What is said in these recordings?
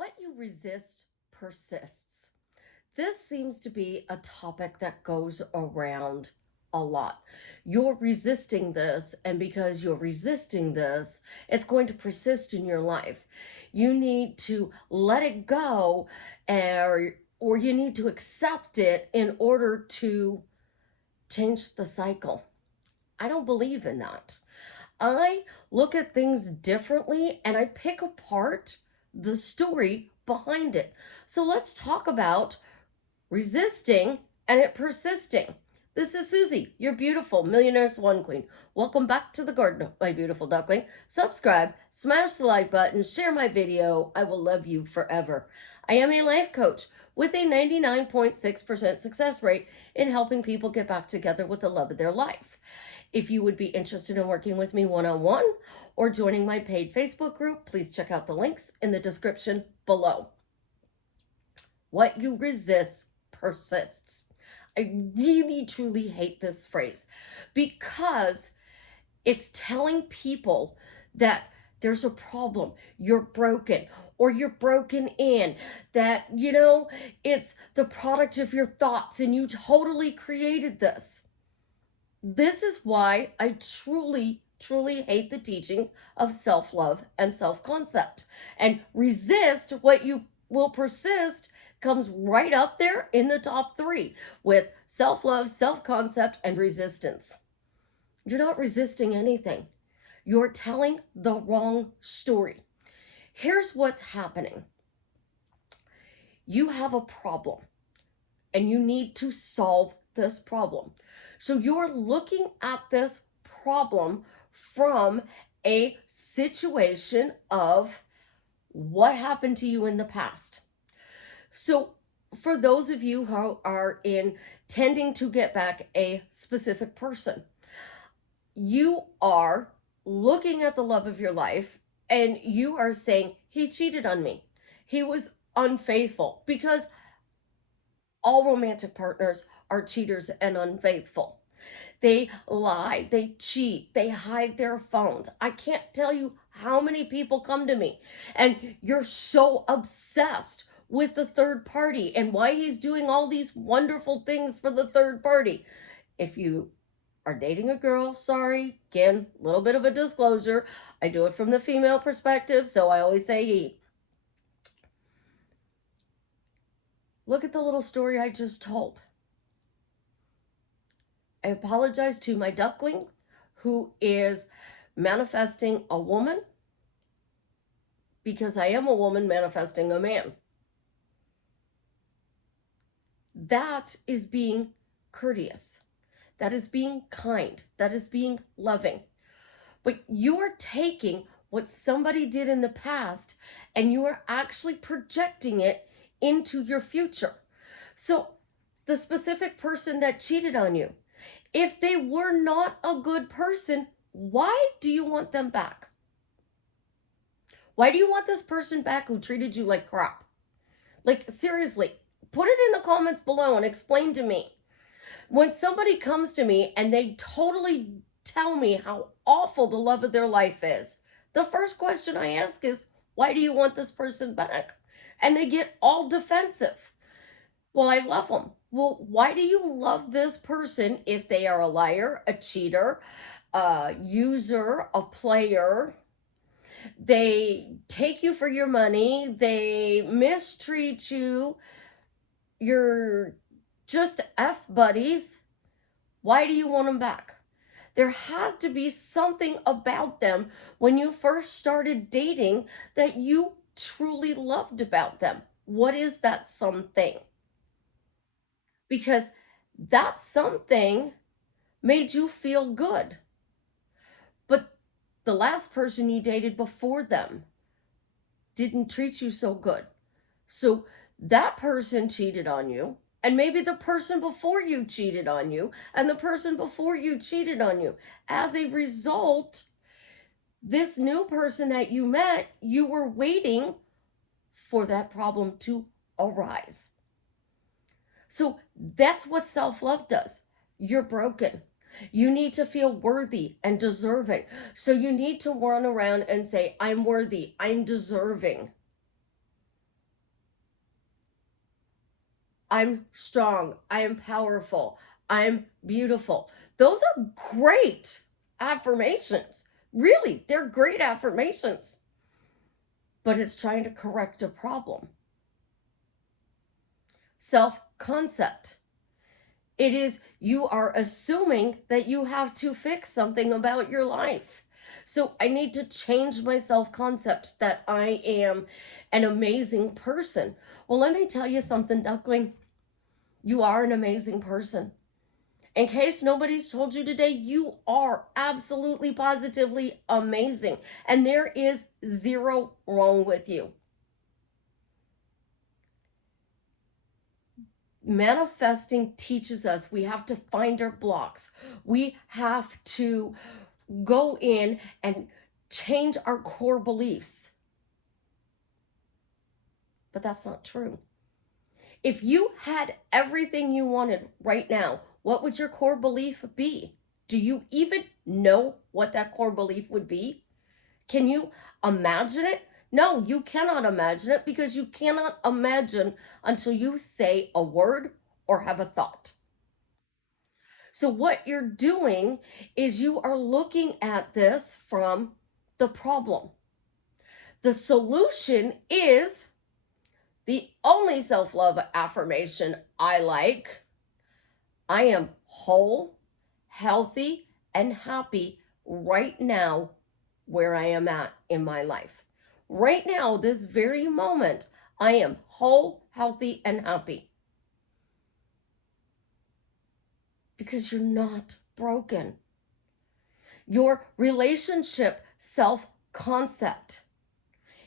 What you resist persists. This seems to be a topic that goes around a lot. You're resisting this, and because you're resisting this, it's going to persist in your life. You need to let it go, or you need to accept it in order to change the cycle. I don't believe in that. I look at things differently and I pick apart the story behind it. So let's talk about resisting and it persisting. This is Susie, your beautiful Millionaire Swan Queen. Welcome back to the garden, my beautiful duckling. Subscribe, smash the like button, share my video. I will love you forever. I am a life coach with a 99.6% success rate in helping people get back together with the love of their life. If you would be interested in working with me one-on-one or joining my paid Facebook group, please check out the links in the description below. What you resist persists. I really, truly hate this phrase because it's telling people that there's a problem, you're broken, or you're broken in, that, it's the product of your thoughts and you totally created this. This is why I truly, truly hate the teaching of self-love and self-concept. And resist what you will persist comes right up there in the top three with self-love, self-concept, and resistance. You're not resisting anything. You're telling the wrong story. Here's what's happening. You have a problem and you need to solve this problem. So you're looking at this problem from a situation of what happened to you in the past. So for those of you who are intending to get back a specific person, you are looking at the love of your life and you are saying, he cheated on me. He was unfaithful, because all romantic partners are cheaters and unfaithful. They lie, they cheat, they hide their phones. I can't tell you how many people come to me and you're so obsessed with the third party and why he's doing all these wonderful things for the third party. If you are dating a girl, sorry, again, a little bit of a disclosure. I do it from the female perspective, so I always say he. Look at the little story I just told. I apologize to my duckling who is manifesting a woman, because I am a woman manifesting a man. That is being courteous. That is being kind. That is being loving. But you're taking what somebody did in the past and you are actually projecting it into your future. So the specific person that cheated on you, if they were not a good person, why do you want them back? Why do you want this person back who treated you like crap? Like, seriously, put it in the comments below and explain to me. When somebody comes to me and they totally tell me how awful the love of their life is, the first question I ask is, why do you want this person back? And they get all defensive. Well, I love them. Well, why do you love this person if they are a liar, a cheater, a user, a player? They take you for your money. They mistreat you. You're just F buddies. Why do you want them back? There has to be something about them when you first started dating that you truly loved about them. What is that something? Because that something made you feel good. But the last person you dated before them didn't treat you so good. So that person cheated on you, and maybe the person before you cheated on you, and the person before you cheated on you. As a result, this new person that you met, you were waiting for that problem to arise. So that's what self-love does. You're broken. You need to feel worthy and deserving. So you need to run around and say, I'm worthy, I'm deserving. I'm strong. I am powerful. I'm beautiful. Those are great affirmations. Really, they're great affirmations. But it's trying to correct a problem. Self concept. It is you are assuming that you have to fix something about your life. So I need to change my self concept that I am an amazing person. Well, let me tell you something, Duckling. You are an amazing person. In case nobody's told you today, you are absolutely positively amazing. And there is zero wrong with you. Manifesting teaches us we have to find our blocks. We have to go in and change our core beliefs. But that's not true. If you had everything you wanted right now, what would your core belief be? Do you even know what that core belief would be? Can you imagine it? No, you cannot imagine it because you cannot imagine until you say a word or have a thought. So, what you're doing is you are looking at this from the problem. The solution is the only self love affirmation I like. I am whole, healthy, and happy right now where I am at in my life. Right now, this very moment, I am whole, healthy, and happy. Because you're not broken. Your relationship self concept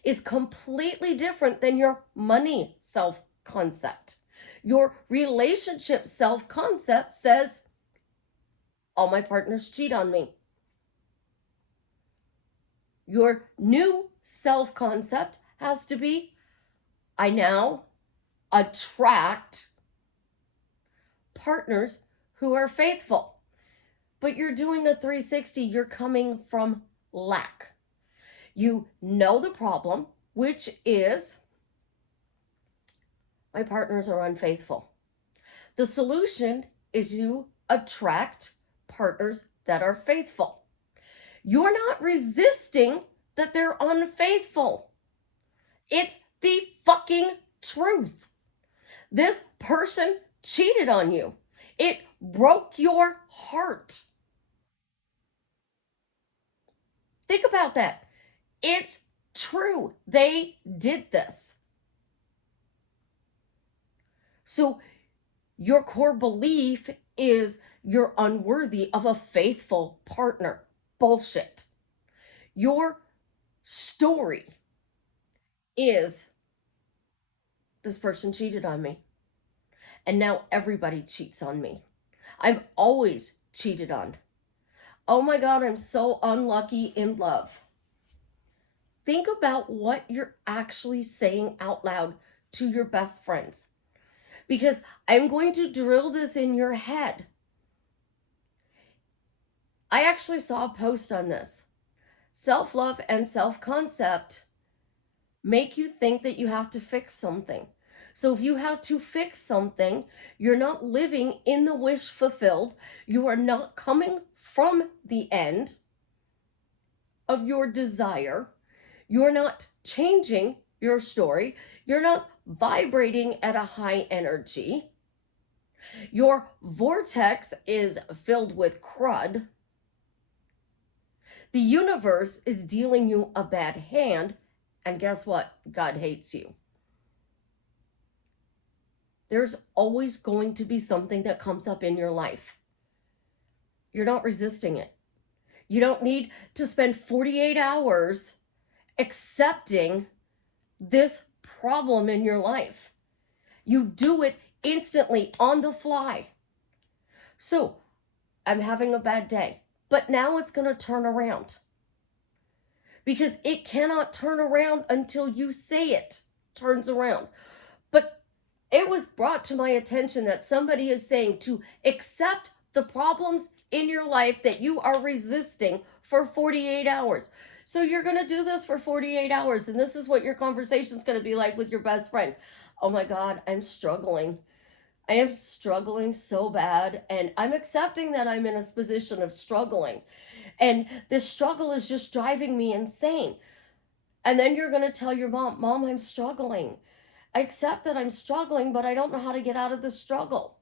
is completely different than your money self concept. Your relationship self concept says, all my partners cheat on me. Your new self concept has to be, I now attract partners who are faithful. But you're doing a 360, you're coming from lack. You know the problem, which is my partners are unfaithful. The solution is you attract partners that are faithful. You're not resisting that they're unfaithful. It's the fucking truth. This person cheated on you. It broke your heart. Think about that. It's true. They did this. So your core belief is you're unworthy of a faithful partner. Bullshit. Your story is this person cheated on me. And now everybody cheats on me. I'm always cheated on. Oh my God, I'm so unlucky in love. Think about what you're actually saying out loud to your best friends. Because I'm going to drill this in your head. I actually saw a post on this. Self-love and self-concept make you think that you have to fix something. So if you have to fix something, you're not living in the wish fulfilled. You are not coming from the end of your desire. You're not changing your story. You're not vibrating at a high energy. Your vortex is filled with crud. The universe is dealing you a bad hand. And guess what? God hates you. There's always going to be something that comes up in your life. You're not resisting it. You don't need to spend 48 hours accepting this problem in your life. You do it instantly on the fly. So, I'm having a bad day, but now it's going to turn around. Because it cannot turn around until you say it turns around. But it was brought to my attention that somebody is saying to accept the problems in your life that you are resisting for 48 hours. So you're going to do this for 48 hours, and this is what your conversation is going to be like with your best friend. Oh my God, I'm struggling I am struggling so bad, and I'm accepting that I'm in a position of struggling. And this struggle is just driving me insane. And then you're going to tell your mom, Mom, I'm struggling. I accept that I'm struggling, but I don't know how to get out of the struggle.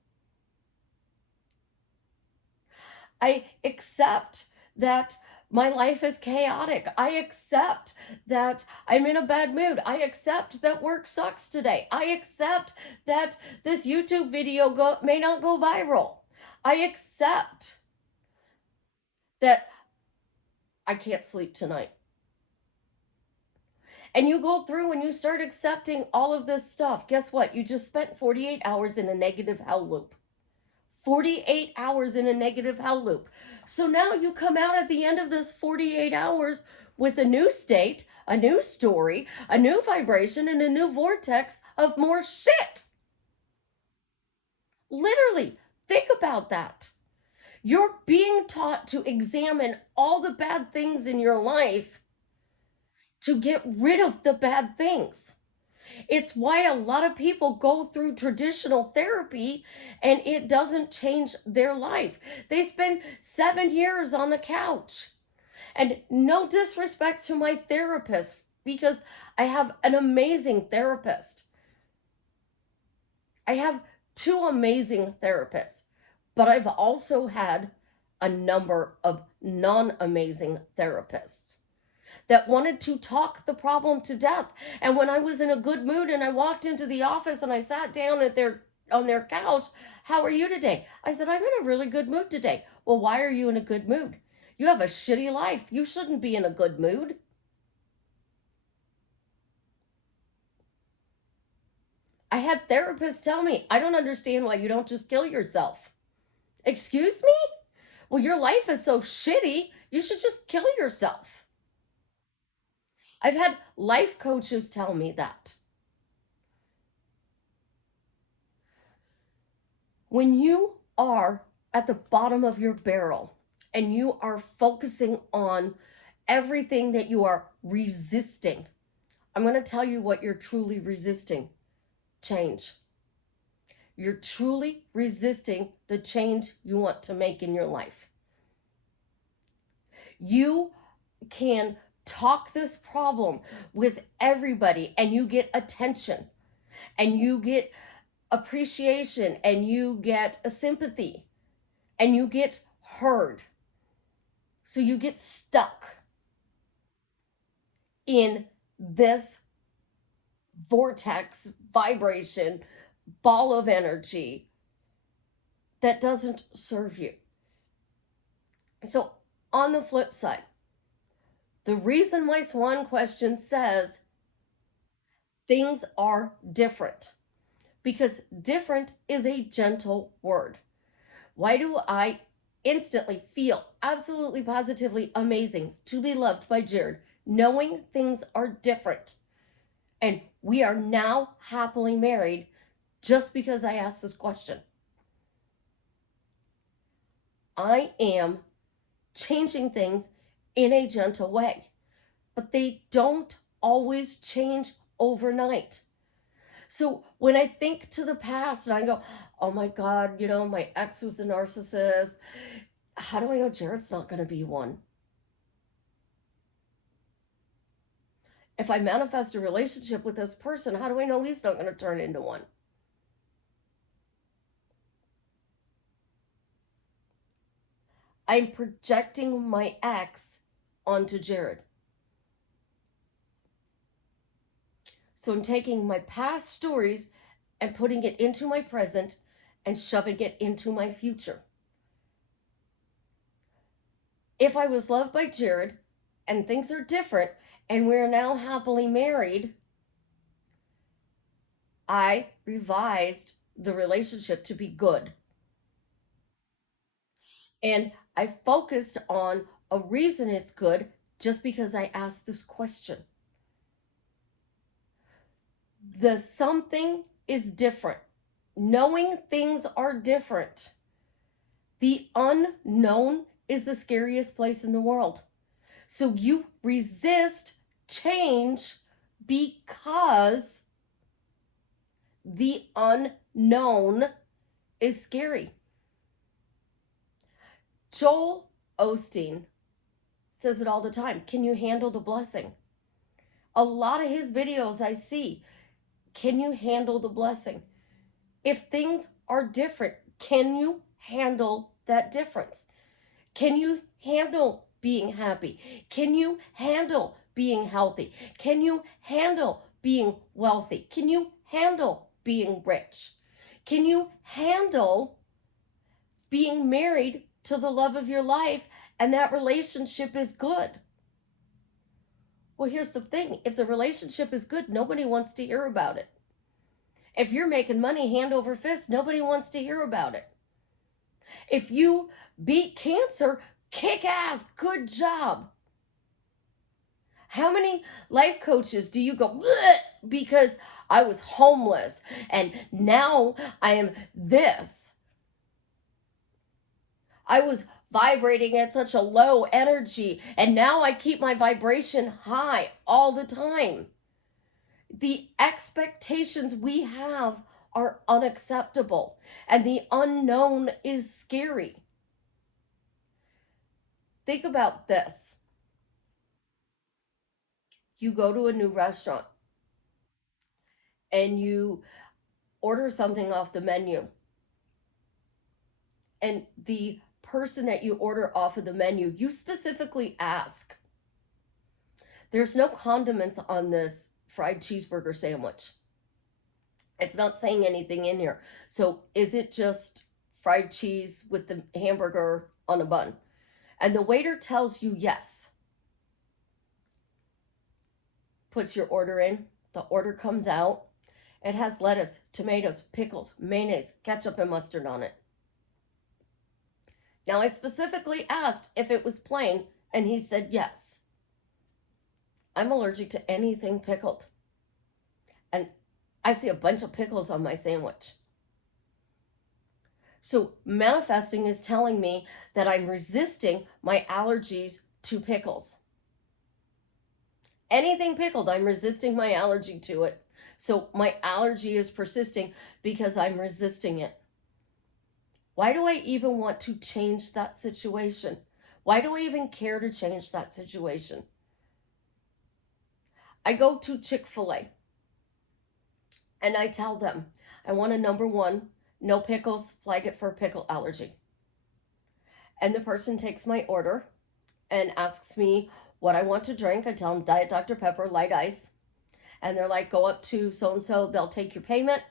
I accept that my life is chaotic. I accept that I'm in a bad mood. I accept that work sucks today. I accept that this YouTube video may not go viral. I accept that I can't sleep tonight. And you go through and you start accepting all of this stuff. Guess what? You just spent 48 hours in a negative hell loop. 48 hours in a negative hell loop. So now you come out at the end of this 48 hours with a new state, a new story, a new vibration, and a new vortex of more shit. Literally, think about that. You're being taught to examine all the bad things in your life to get rid of the bad things. It's why a lot of people go through traditional therapy and it doesn't change their life. They spend 7 years on the couch. And no disrespect to my therapist, because I have an amazing therapist. I have two amazing therapists, but I've also had a number of non amazing therapists that wanted to talk the problem to death. And when I was in a good mood and I walked into the office and I sat down on their couch, how are you today? I said, I'm in a really good mood today. Well, why are you in a good mood? You have a shitty life. You shouldn't be in a good mood. I had therapists tell me, I don't understand why you don't just kill yourself. Excuse me? Well, your life is so shitty, you should just kill yourself. I've had life coaches tell me that. When you are at the bottom of your barrel and you are focusing on everything that you are resisting, I'm going to tell you what you're truly resisting: change. You're truly resisting the change you want to make in your life. You can talk this problem with everybody and you get attention and you get appreciation and you get a sympathy and you get heard. So you get stuck in this vortex vibration ball of energy that doesn't serve you. So on the flip side, the reason my swan question says things are different, because different is a gentle word. Why do I instantly feel absolutely positively amazing to be loved by Jared, knowing things are different? And we are now happily married just because I asked this question. I am changing things in a gentle way, but they don't always change overnight. So when I think to the past and I go, oh my God, my ex was a narcissist. How do I know Jared's not going to be one? If I manifest a relationship with this person, how do I know he's not going to turn into one? I'm projecting my ex onto Jared. So I'm taking my past stories and putting it into my present and shoving it into my future. If I was loved by Jared and things are different and we're now happily married, I revised the relationship to be good. And I focused on a reason it's good just because I asked this question. The something is different. Knowing things are different. The unknown is the scariest place in the world. So you resist change because the unknown is scary. Joel Osteen says it all the time. Can you handle the blessing? A lot of his videos I see, can you handle the blessing? If things are different, can you handle that difference? Can you handle being happy? Can you handle being healthy? Can you handle being wealthy? Can you handle being rich? Can you handle being married to the love of your life and that relationship is good? Well, here's the thing. If the relationship is good, nobody wants to hear about it. If you're making money hand over fist, nobody wants to hear about it. If you beat cancer, kick ass, good job. How many life coaches do you go, because I was homeless and now I am this? I was vibrating at such a low energy and now I keep my vibration high all the time. The expectations we have are unacceptable and the unknown is scary. Think about this. You go to a new restaurant and you order something off the menu, and the person that you order off of the menu, you specifically ask, there's no condiments on this fried cheeseburger sandwich. It's not saying anything in here. So is it just fried cheese with the hamburger on a bun? And the waiter tells you yes. Puts your order in. The order comes out. It has lettuce, tomatoes, pickles, mayonnaise, ketchup, and mustard on it. Now, I specifically asked if it was plain, and he said yes. I'm allergic to anything pickled. And I see a bunch of pickles on my sandwich. So manifesting is telling me that I'm resisting my allergies to pickles. Anything pickled, I'm resisting my allergy to it. So my allergy is persisting because I'm resisting it. Why do I even want to change that situation? Why do I even care to change that situation? I go to Chick-fil-A and I tell them, I want a number one, no pickles, flag it for a pickle allergy. And the person takes my order and asks me what I want to drink. I tell them Diet Dr. Pepper, light ice. And they're like, go up to so-and-so, they'll take your payment.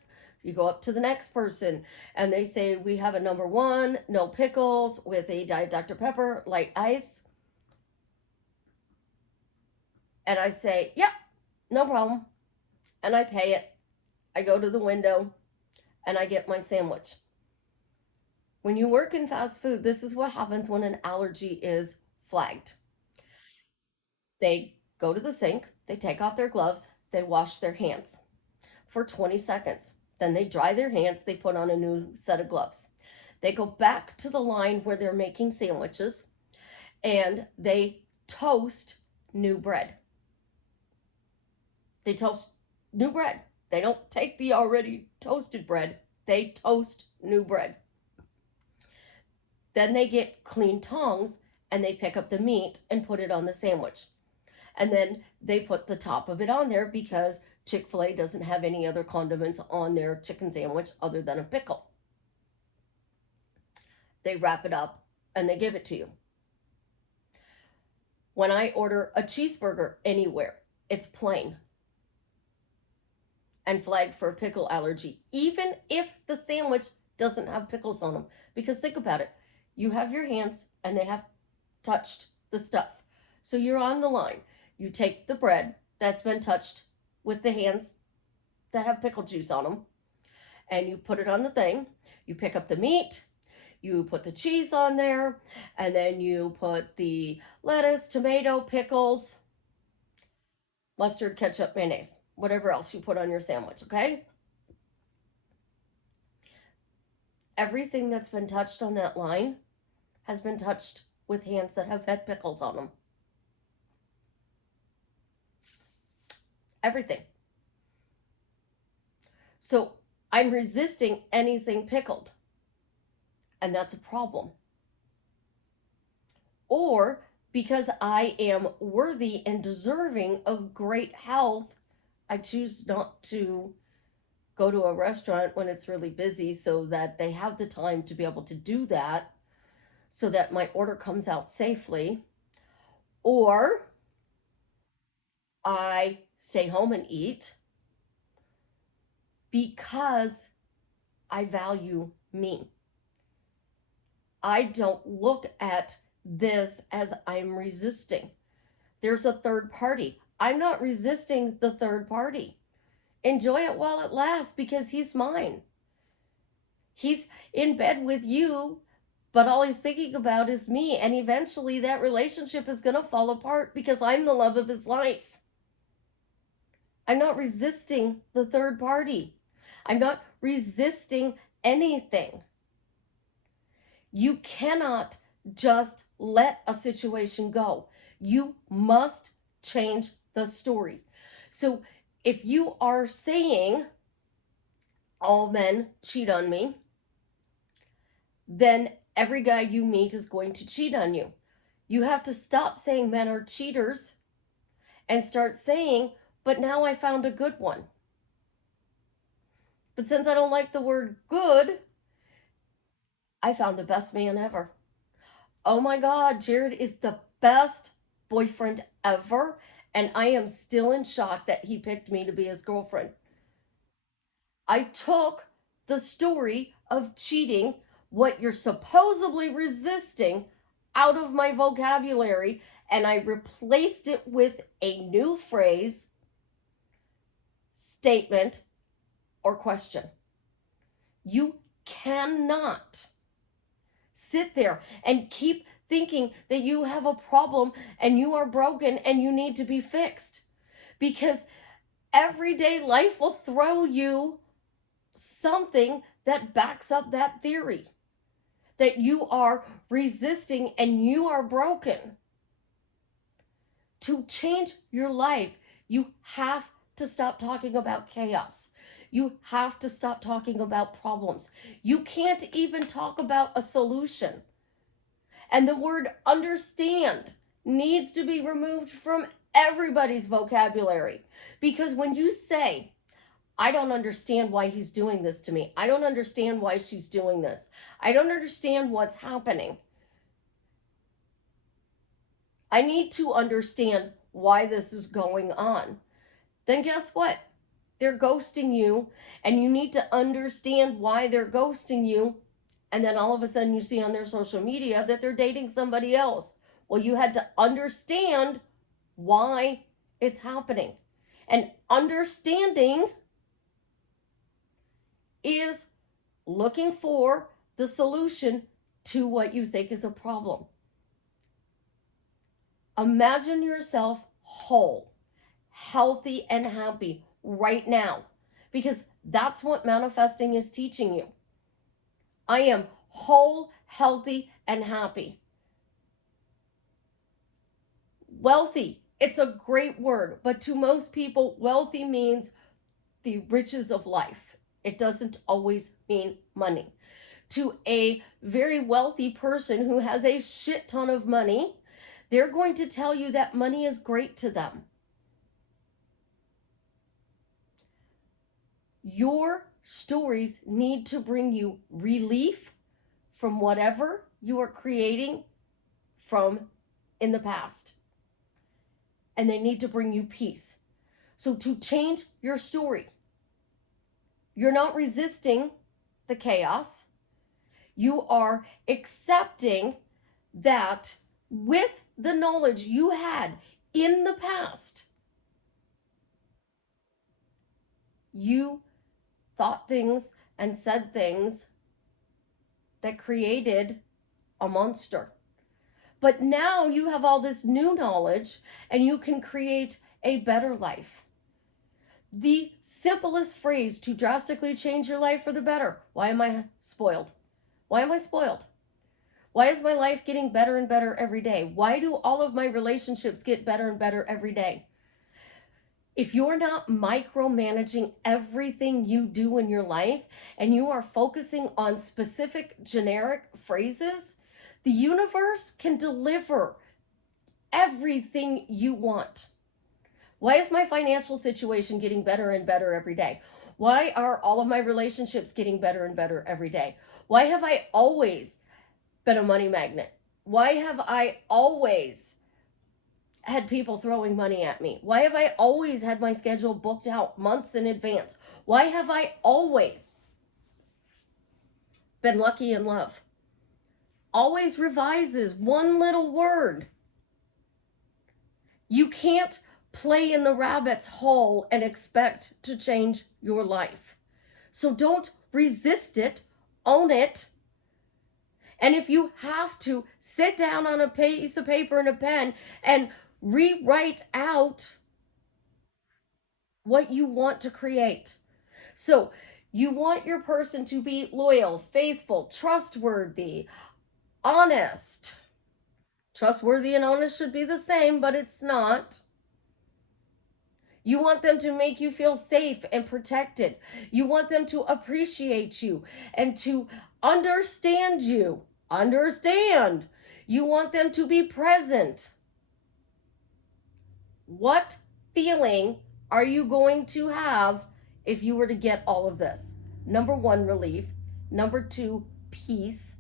You go up to the next person and they say, we have a number one, no pickles with a Diet Dr. Pepper, light ice. And I say, yep, no problem. And I pay it. I go to the window and I get my sandwich. When you work in fast food, this is what happens when an allergy is flagged. They go to the sink, they take off their gloves, they wash their hands for 20 seconds. Then they dry their hands, they put on a new set of gloves. They go back to the line where they're making sandwiches and they toast new bread. They toast new bread. They don't take the already toasted bread, they toast new bread. Then they get clean tongs and they pick up the meat and put it on the sandwich. And then they put the top of it on there because Chick-fil-A doesn't have any other condiments on their chicken sandwich other than a pickle. They wrap it up and they give it to you. When I order a cheeseburger anywhere, it's plain and flagged for a pickle allergy, even if the sandwich doesn't have pickles on them. Because think about it. You have your hands and they have touched the stuff. So you're on the line. You take the bread that's been touched with the hands that have pickle juice on them and you put it on the thing. You pick up the meat, you put the cheese on there, and then you put the lettuce, tomato, pickles, mustard, ketchup, mayonnaise, whatever else you put on your sandwich, okay? Everything that's been touched on that line has been touched with hands that have had pickles on them. Everything. So I'm resisting anything pickled. and that's a problem. Or because I am worthy and deserving of great health, I choose not to go to a restaurant when it's really busy so that they have the time to be able to do that so that my order comes out safely. Or I stay home and eat because I value me. I don't look at this as I'm resisting. There's a third party. I'm not resisting the third party. Enjoy it while it lasts because he's mine. He's in bed with you, but all he's thinking about is me. And eventually that relationship is going to fall apart because I'm the love of his life. I'm not resisting the third party. I'm not resisting anything. You cannot just let a situation go. You must change the story. So if you are saying all men cheat on me, then every guy you meet is going to cheat on you. You have to stop saying men are cheaters and start saying, but now I found a good one. But since I don't like the word good, I found the best man ever. Oh my God, Jared is the best boyfriend ever. And I am still in shock that he picked me to be his girlfriend. I took the story of cheating, what you're supposedly resisting, out of my vocabulary and I replaced it with a new phrase, statement, or question. You cannot sit there and keep thinking that you have a problem and you are broken and you need to be fixed, because everyday life will throw you something that backs up that theory that you are resisting and you are broken. To change your life, you have to stop talking about chaos. You have to stop talking about problems. You can't even talk about a solution. And the word understand needs to be removed from everybody's vocabulary. Because when you say, I don't understand why he's doing this to me, I don't understand why she's doing this, I don't understand what's happening, I need to understand why this is going on, then guess what? They're ghosting you, and you need to understand why they're ghosting you. And then all of a sudden you see on their social media that they're dating somebody else. Well, you had to understand why it's happening. And understanding is looking for the solution to what you think is a problem. Imagine yourself whole, healthy, and happy right now, because that's what manifesting is teaching you. I am whole, healthy, and happy. Wealthy, it's a great word, but to most people, wealthy means the riches of life. It doesn't always mean money. To a very wealthy person who has a shit ton of money, they're going to tell you that money is great to them. Your stories need to bring you relief from whatever you are creating from in the past. And they need to bring you peace. So to change your story, you're not resisting the chaos. You are accepting that with the knowledge you had in the past, you thought things and said things that created a monster. But now you have all this new knowledge and you can create a better life. The simplest phrase to drastically change your life for the better. Why am I spoiled? Why am I spoiled? Why is my life getting better and better every day? Why do all of my relationships get better and better every day? If you're not micromanaging everything you do in your life and you are focusing on specific generic phrases, the universe can deliver everything you want. Why is my financial situation getting better and better every day? Why are all of my relationships getting better and better every day? Why have I always been a money magnet? Why have I always had people throwing money at me? Why have I always had my schedule booked out months in advance? Why have I always been lucky in love? Always revises one little word. You can't play in the rabbit's hole and expect to change your life. So don't resist it, own it. And if you have to sit down on a piece of paper and a pen and rewrite out what you want to create. So you want your person to be loyal, faithful, trustworthy, honest. Trustworthy and honest should be the same, but it's not. You want them to make you feel safe and protected. You want them to appreciate you and to understand you. Understand. You want them to be present. What feeling are you going to have if you were to get all of this? Number 1, relief. Number 2, peace.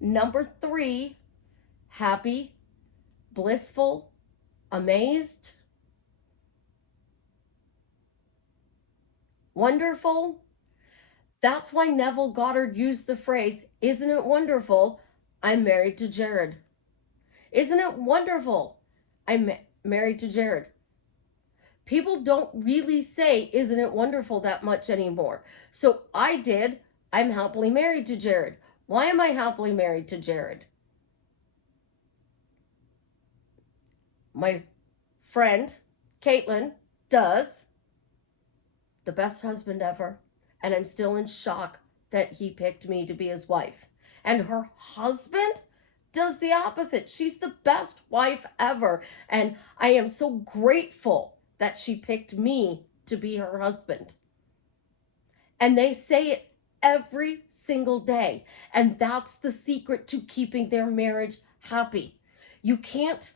Number 3, happy, blissful, amazed, wonderful. That's why Neville Goddard used the phrase, "Isn't it wonderful? I'm married to Jared." Isn't it wonderful? I'm married to Jared. People don't really say, "Isn't it wonderful?" that much anymore. So I did. I'm happily married to Jared. Why am I happily married to Jared? My friend, Caitlin, does. The best husband ever. And I'm still in shock that he picked me to be his wife. And her husband does the opposite. She's the best wife ever. And I am so grateful that she picked me to be her husband. And they say it every single day. And that's the secret to keeping their marriage happy. You can't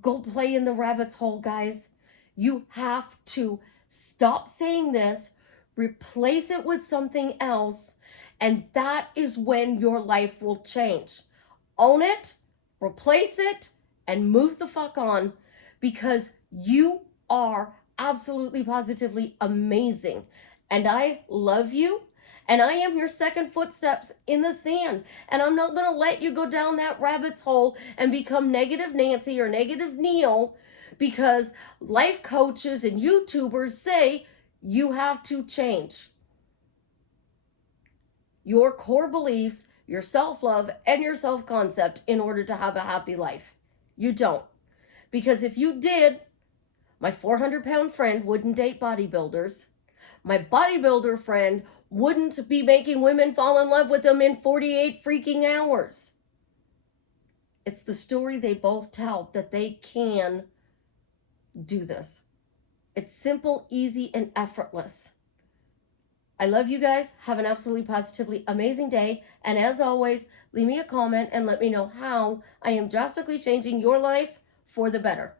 go play in the rabbit's hole, guys. You have to stop saying this, replace it with something else, and that is when your life will change. Own it, replace it, and move the fuck on, because you are absolutely positively amazing. And I love you. And I am your second footsteps in the sand. And I'm not going to let you go down that rabbit's hole and become negative Nancy or negative Neil, because life coaches and YouTubers say you have to change your core beliefs, your self-love, and your self-concept in order to have a happy life. You don't. Because if you did, my 400-pound friend wouldn't date bodybuilders. My bodybuilder friend wouldn't be making women fall in love with him in 48 freaking hours. It's the story they both tell, that they can do this. It's simple, easy, and effortless. I love you guys. Have an absolutely positively amazing day. And as always, leave me a comment and let me know how I am drastically changing your life for the better.